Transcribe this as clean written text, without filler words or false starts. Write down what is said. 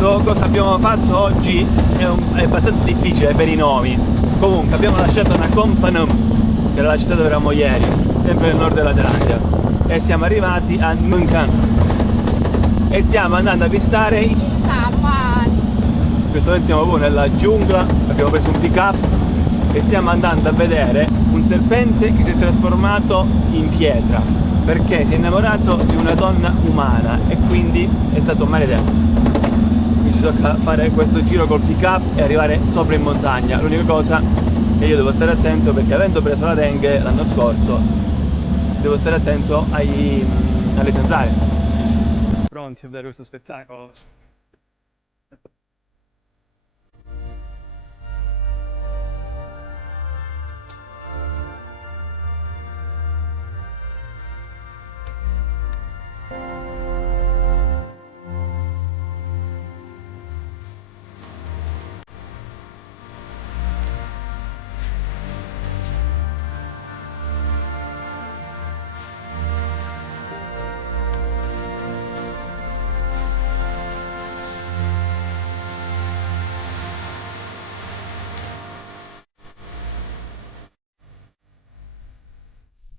ricordo cosa abbiamo fatto oggi, è abbastanza difficile per i nomi. Comunque abbiamo lasciato Nakhon Phanom, che era la città dove eravamo ieri, sempre nel nord della Thailandia, e siamo arrivati a Muang Kan e stiamo andando a visitare. In questo momento siamo proprio nella giungla, abbiamo preso un pick up e stiamo andando a vedere un serpente che si è trasformato in pietra perché si è innamorato di una donna umana e quindi è stato maledetto. Quindi ci tocca fare questo giro col pick up e arrivare sopra in montagna. L'unica cosa che io devo stare attento, perché avendo preso la dengue l'anno scorso, devo stare attento alle zanzare. Pronti a vedere questo spettacolo?